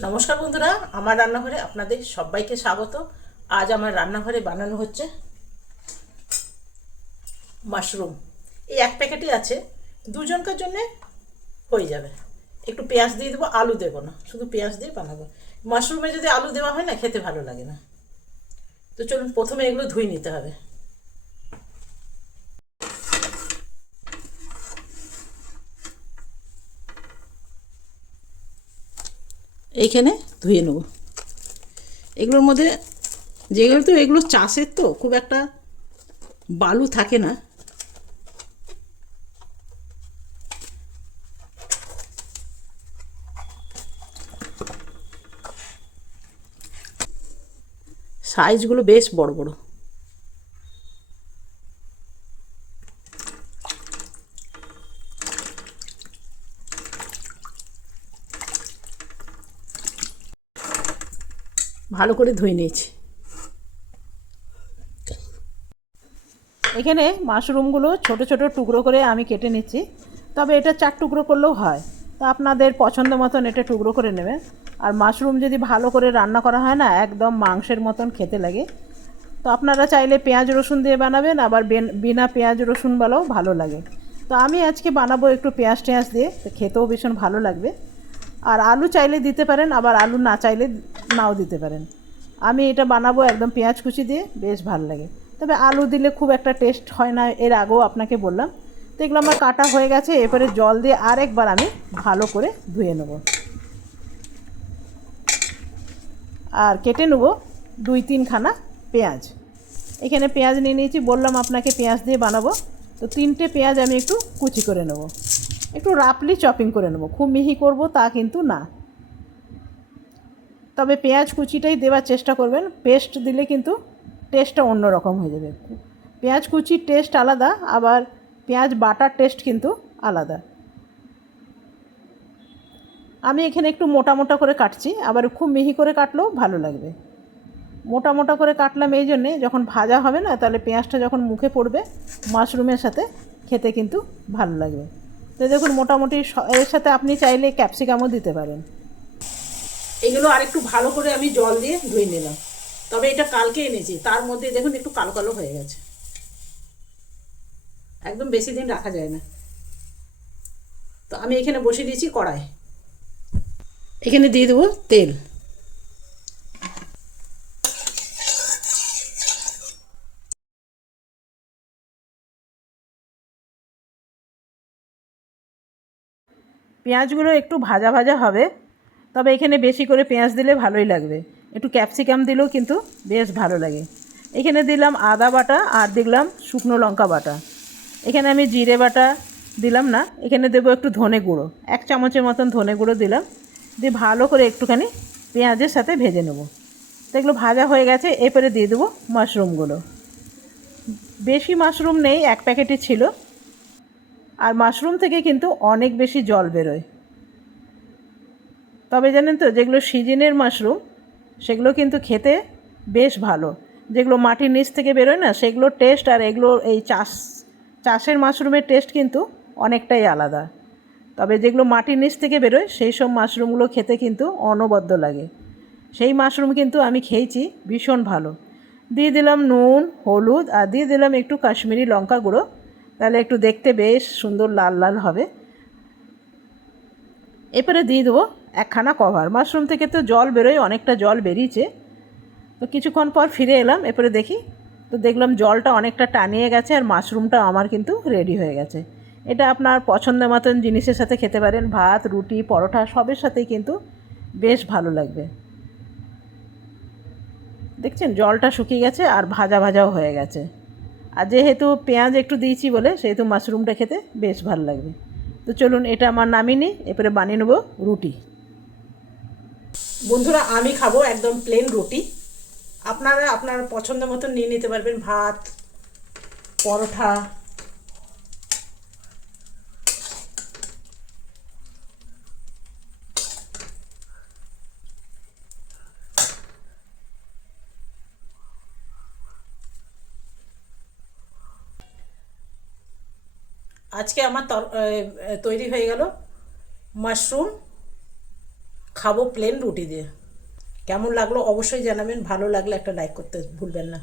নমস্কার বন্ধুরা, আমার রান্নাঘরে আপনাদের সবাইকে স্বাগত। আজ আমার রান্নাঘরে বানানো হচ্ছে মাশরুম। এই এক প্যাকেটই আছে, দুজনকার জন্য হয়ে যাবে। একটু পেঁয়াজ দিয়ে দেবো, আলু দেবো না, শুধু পেঁয়াজ দিয়ে বানাবো। মাশরুমে যদি আলু দেওয়া হয় না, খেতে ভালো লাগে না। তো চলুন, প্রথমে এগুলো ধুয়ে নিতে হবে। এইখানে ধুয়ে নেব। এগুলোর মধ্যে যেগুলো তো, এগুলো চাষের তো, খুব একটা বালু থাকে না। সাইজগুলো বেশ বড় বড়। ভালো করে ধুয়ে নিয়েছি। এখানে মাশরুমগুলো ছোট ছোট টুকরো করে আমি কেটে নিচ্ছি। তবে এটা চার টুকরো করলেও হয়। তো আপনাদের পছন্দ মতন এটা টুকরো করে নেবেন। আর মাশরুম যদি ভালো করে রান্না করা হয় না, একদম মাংসের মতন খেতে লাগে। তো আপনারা চাইলে পেঁয়াজ রসুন দিয়ে বানাবেন, আবার বেন- পেঁয়াজ রসুন বালাও ভালো লাগে। তো আমি আজকে বানাবো একটু পেঁয়াজ টেঁয়াজ দিয়ে খেতেও ভীষণ ভালো লাগবে। আর আলু চাইলে দিতে পারেন, আবার আলু না চাইলে নাও দিতে পারেন। আমি এটা বানাবো একদম পেঁয়াজ কুচি দিয়ে, বেশ ভালো লাগে। তবে আলু দিলে খুব একটা টেস্ট হয় না, এর আগেও আপনাকে বললাম। তো এগুলো আমার কাটা হয়ে গেছে, এরপরে জল দিয়ে আরেকবার আমি ভালো করে ধুয়ে নেব। আর কেটে নেব দুই তিনখানা পেঁয়াজ। এখানে পেঁয়াজ নিয়ে নিয়েছি, বললাম আপনাকে পেঁয়াজ দিয়ে বানাবো। তো তিনটে পেঁয়াজ আমি একটু কুচি করে নেব। একটু রাফলি চপিং করে নেব, খুব মিহি করব তা কিন্তু না। তবে পেঁয়াজ কুচিটাই দেওয়ার চেষ্টা করবেন। পেস্ট দিলে কিন্তু টেস্টটা অন্যরকম হয়ে যাবে। পেঁয়াজ কুচির টেস্ট আলাদা, আবার পেঁয়াজ বাটার টেস্ট কিন্তু আলাদা। আমি এখানে একটু মোটা মোটা করে কাটছি, আবার খুব মিহি করে কাটলেও ভালো লাগবে। মোটা মোটা করে কাটলাম এই জন্যে, যখন ভাজা হবে না, তাহলে পেঁয়াজটা যখন মুখে পড়বে, মাশরুমের সাথে খেতে কিন্তু ভালো লাগবে। তো দেখুন, মোটামুটি এর সাথে আপনি চাইলে ক্যাপসিকামও দিতে পারেন। এগুলো আরেকটু ভালো করে আমি জল দিয়ে ধুয়ে নিলাম। তবে এটা কালকে এনেছি, তার মধ্যে দেখুন একটু কালো কালো হয়ে গেছে। একদম বেশি দিন রাখা যায় না। তো আমি এখানে বসিয়ে দিয়েছি কড়াই। এখানে দিয়ে দেবো তেল। পেঁয়াজগুলো একটু ভাজা ভাজা হবে। তবে এখানে বেশি করে পেঁয়াজ দিলে ভালোই লাগবে। একটু ক্যাপসিকাম দিলেও কিন্তু বেশ ভালো লাগে। এখানে দিলাম আদা বাটা আর দিলাম শুকনো লঙ্কা বাটা। এখানে আমি জিরে বাটা দিলাম না, এখানে দেবো একটু ধনে গুঁড়ো। এক চামচের মতন ধনে গুঁড়ো দিলাম। দিয়ে ভালো করে একটুখানি পেঁয়াজের সাথে ভেজে নেব। তো এগুলো ভাজা হয়ে গেছে, এরপরে দিয়ে দেবো মাশরুমগুলো। বেশি মাশরুম নেই, এক প্যাকেটই ছিল। আর মাশরুম থেকে কিন্তু অনেক বেশি জল বেরোয়। তবে জানেন তো, যেগুলো সিজনের মাশরুম, সেগুলো কিন্তু খেতে বেশ ভালো। যেগুলো মাটির নিচ থেকে বেরোয় না সেগুলোর টেস্ট আর এগুলো এই চাষ, চাষের মাশরুমের টেস্ট কিন্তু অনেকটাই আলাদা। তবে যেগুলো মাটির নিচ থেকে বেরোয়, সেই সব মাশরুমগুলো খেতে কিন্তু অনবদ্য লাগে। সেই মাশরুম কিন্তু আমি খেয়েছি, ভীষণ ভালো। দিয়ে দিলাম নুন, হলুদ, আর দিয়ে দিলাম একটু কাশ্মীরি লঙ্কা গুঁড়ো। তাহলে একটু দেখতে বেশ সুন্দর লাল লাল হবে। এরপরে দিয়ে দেবো একখানা কভার মাশরুম থেকে তো জল বেরোয়, অনেকটা জল বেরিয়েছে। তো কিছুক্ষণ পর ফিরে এলাম, এরপরে দেখি, তো দেখলাম জলটা অনেকটা টানিয়ে গেছে আর মাশরুমটা আমার কিন্তু রেডি হয়ে গেছে। এটা আপনার পছন্দ মতন জিনিসের সাথে খেতে পারেন, ভাত, রুটি, পরোটা, সবের সাথেই কিন্তু বেশ ভালো লাগবে। দেখছেন, জলটা শুকিয়ে গেছে আর ভাজা ভাজাও হয়ে গেছে। আর যেহেতু পেঁয়াজ একটু দিয়েছি বলে, সেহেতু মাশরুমটা খেতে বেশ ভালো লাগবে। তো চলুন, এটা আমার নামিয়ে নিই, এরপরে বানিয়ে নেব রুটি। বন্ধুরা, আমি খাব একদম প্লেন রুটি। আপনারা আপনার পছন্দ মতন নিয়ে নিতে পারবেন ভাত, পরোটা। আজকে আমার তৈরি হয়ে গেল মাশরুম। খাব প্লেন রুটি দিয়ে। কেমন লাগল অবশ্যই জানাবেন, ভালো লাগলে একটা লাইক করতে ভুলবেন না।